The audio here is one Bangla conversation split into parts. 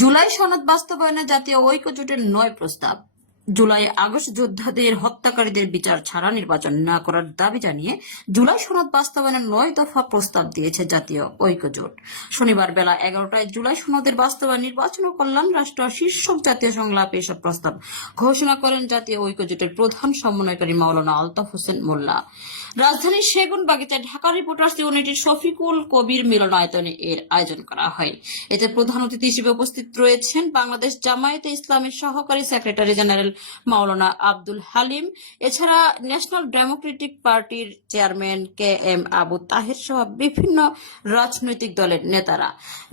জুলাই সনদ বাস্তবায়নে জাতীয় ঐক্য জোটের নয় প্রস্তাব। জুলাই আগস্ট যোদ্ধাদের হত্যাকারীদের বিচার ছাড়া নির্বাচন না করার দাবি জানিয়ে জুলাই সনদ বাস্তবায়নের নয় দফা প্রস্তাব দিয়েছে জাতীয় ঐক্য জোট। শনিবার বেলা এগারোটায় জুলাই সনদের বাস্তবায়ন, নির্বাচন ও কল্যাণ রাষ্ট্র শীর্ষক জাতীয় সংলাপে এসব প্রস্তাব ঘোষণা করেন জাতীয় ঐক্য জোটের প্রধান সমন্বয়কারী মাওলানা আলতাফ হোসেন মোল্লা। রাজধানীর সেগুন বাগিচায় ঢাকা রিপোর্টার্স ইউনিটির শফিকুল কবির মিলনায়তনে এর আয়োজন করা হয়। এতে প্রধান অতিথি হিসেবে উপস্থিত রয়েছেন বাংলাদেশ জামায়াতে ইসলামের সহকারী সেক্রেটারি জেনারেল মাওলানা আব্দুল হালিম, এছাড়া ন্যাশনাল ডেমোক্রেটিক পার্টির chairman K M Abu Taher সহ বিভিন্ন রাজনৈতিক দলের নেতারা।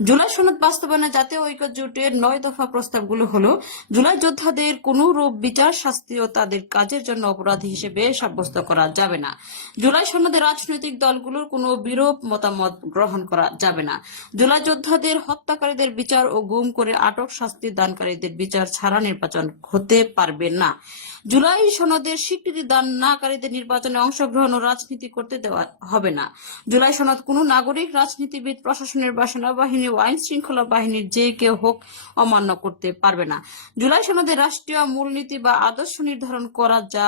জুলাই সনদ বাস্তবায়নে জাতীয় ঐক্য জোটের নয় দফা প্রস্তাবগুলো হলো, জুলাই যোদ্ধাদের কোনো রূপ বিচার শাস্তি ও তাদের কাজের জন্য অপরাধী হিসেবে সাব্যস্ত করা যাবে না। জুলাই সনদে রাজনৈতিক দলগুলোর কোনো বিরূপ মতামত গ্রহণ করা যাবে না। জুলাই যোদ্ধাদের, হত্যাকারীদের বিচার ও গুম করে আটক শাস্তি দানকারীদের বিচার ছাড়া নির্বাচন হতে পারবে না। জুলাই সনদের স্বীকৃতি দান নাকারীদের নির্বাচনে অংশগ্রহণ ও রাজনীতি করতে দেওয়া হবে না। জুলাই সনদ কোনো নাগরিক, রাজনীতিবিদ, প্রশাসনের বা সেনাবাহিনী ও আইন শৃঙ্খলা বাহিনীর যে কেউ হোক অমান্য করতে পারবে না। জুলাই সনদে রাষ্ট্রীয় মূলনীতি বা আদর্শ নির্ধারণ করা যা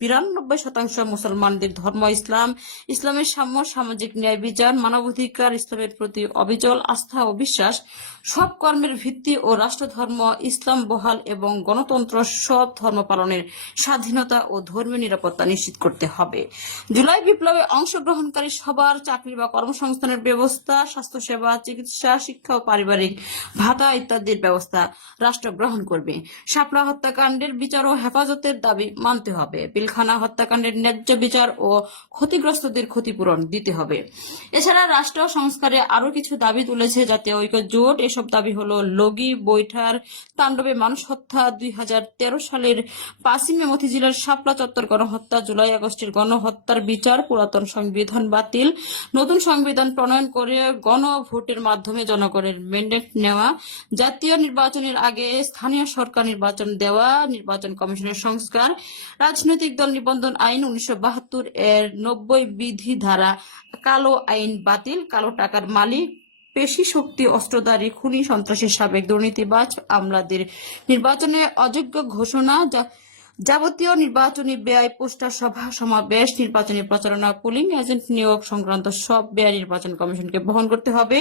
বিরানব্বই শতাংশ মুসলমানদের ধর্ম, ইসলাম, ইসলামের সাম্য, সামাজিক ন্যায়, বিচার, মানবাধিকার, ইসলামের প্রতি অবিচল আস্থা ও বিশ্বাস, সব কর্মের ভিত্তি ও রাষ্ট্রধর্ম, ইসলাম বহাল এবং গণতন্ত্র সব ধর্ম পালনের স্বাধীনতা ও ধর্মীয় নিরাপত্তা নিশ্চিত করতে হবে। জুলাই বিপ্লবে অংশগ্রহণকারী সবার চাকরি বা কর্মসংস্থানের ব্যবস্থা, স্বাস্থ্যসেবা, চিকিৎসা, শিক্ষা ও পারিবারিক ভাতা ইত্যাদির ব্যবস্থা রাষ্ট্র গ্রহণ করবে। শাপলা হত্যাকাণ্ডের বিচার ও হেফাজতের দাবি মানতে হবে। পিলখানা হত্যাকাণ্ডের ন্যায্য বিচার ও ক্ষতিগ্রস্তদের ক্ষতিপূরণ দিতে হবে। এছাড়া রাষ্ট্র সংস্কারে আরও কিছু দাবি তুলেছে জাতীয় ঐক্য জোট এসব দাবি হলো লগি, বৈঠার, তাণ্ডবে মানুষ হত্যা দুই হাজার তেরো সালের পাঁচই মে মতিঝিলের শাপলা চত্বর গণহত্যা, জুলাই আগস্টের গণহত্যার বিচার, পুরাতন সংবিধান বাতিল, নতুন সংবিধান প্রণয়ন করে গণভোটের মাধ্যমে জনগণের ম্যান্ডেট নেওয়া, জাতীয় নির্বাচনের আগে স্থানীয় সরকার নির্বাচন দেওয়া, নির্বাচন কমিশনের সংস্কার, রাজনৈতিক দল নিবন্ধন আইন উনিশশো বাহাত্তর এর নব্বই বিধি ধারা কালো আইন বাতিল, কালো টাকার মালিক, পেশি শক্তি, অস্ত্রধারী, খুনি সন্ত্রাসী সাবেক দুর্নীতিবাজ, আমলাদের নির্বাচনে অযোগ্য ঘোষণা যাবতীয় নির্বাচনী ব্যয়, পোস্টার সভা, সমাবেশ, নির্বাচনী প্রচারণা, পুলিং এজেন্ট নিয়োগ সংক্রান্ত সব ব্যয় নির্বাচন কমিশনকে বহন করতে হবে।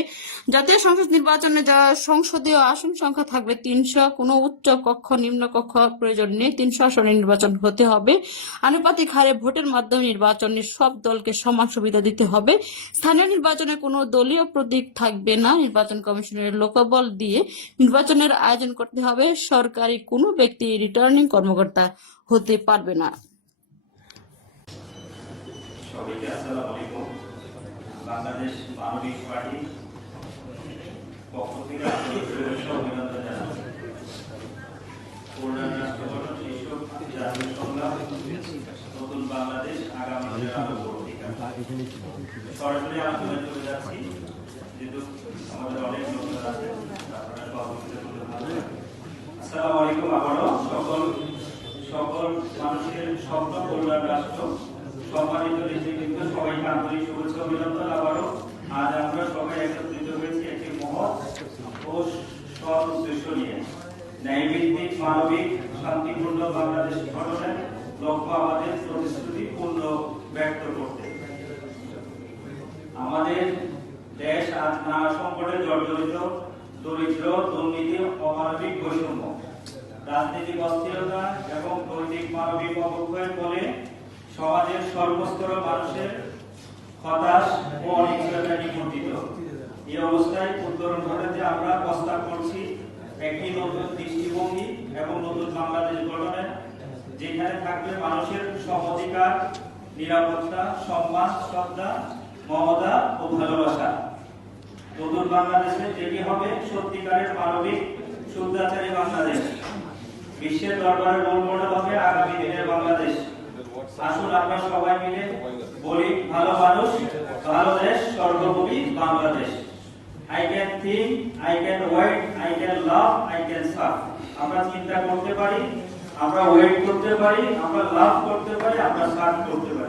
জাতীয় সংসদ নির্বাচনে যা সংসদীয় আসন সংখ্যা থাকবে তিনশো, কোনো উচ্চ কক্ষ, নিম্ন কক্ষ প্রয়োজন নেই। তিনশো আসনে নির্বাচন হতে হবে। আনুপাতিক হারে ভোটের মাধ্যমে নির্বাচনে সব দলকে সমান সুবিধা দিতে হবে। স্থানীয় নির্বাচনে কোনো দলীয় প্রতীক থাকবে না। নির্বাচন কমিশনের লোকবল দিয়ে নির্বাচনের আয়োজন করতে হবে। সরকারি কোনো ব্যক্তি, রিটার্নিং কর্মকর্তা হতে পারবে না। সবাইকে নতুন বাংলাদেশ আগামী অনেক আবারও সকল সকল মানুষের স্বপ্ন কল্যাণ রাষ্ট্র, সম্মানিত নেতৃবৃন্দ, সবাইকে আন্তরিক শুভেচ্ছা অভিনন্দন আবারও। আজ আমরা সবাই একত্রিত হয়েছি একটি মহৎ ও সৎ উদ্দেশ্য নিয়ে। ন্যায়ভিত্তিক, মানবিক, শান্তিপূর্ণ বাংলাদেশ গঠনের লক্ষ্য আমাদের প্রতিশ্রুতি পূর্ণ ব্যক্ত করতে। আমাদের দেশ আজ নানা সংকটে জর্জরিত, দরিদ্র, দুর্নীতি, অমানবিক বৈষম্য। রাজনৈতিক অস্থিরতা এবং নৈতিক মানবিক অবক্ষয়ের ফলে সমাজের সর্বস্তর মানুষের হতাশ ও অনিশ্চয়তা নিমন্ত্রিত এই অবস্থায় উত্তরণ ঘটাতে আমরা প্রস্তাব করছি একটি নতুন দৃষ্টিভঙ্গি এবং নতুন বাংলাদেশ গঠনের যেখানে থাকবে মানুষের সম অধিকার নিরাপত্তা, সম্মান, শ্রদ্ধা, মমতা ও ভালোবাসা। নতুন বাংলাদেশে যেটি হবে সত্যিকারের মানবিক, শুদ্ধাচারী বাংলাদেশ। বিশ্বের দরবারে রোল মডেল হবে আগামী দিনের বাংলাদেশ। আসুন আমরা সবাই মিলে বলি, ভালো মানুষ, ভালো দেশ সর্বভূমি Bangladesh. I can think I can wait I can love I can serve আমরা চিন্তা করতে পারি, আমরা ওয়েট করতে পারি, আমরা লাভ করতে পারি, আমরা সার্ভ করতে পারি।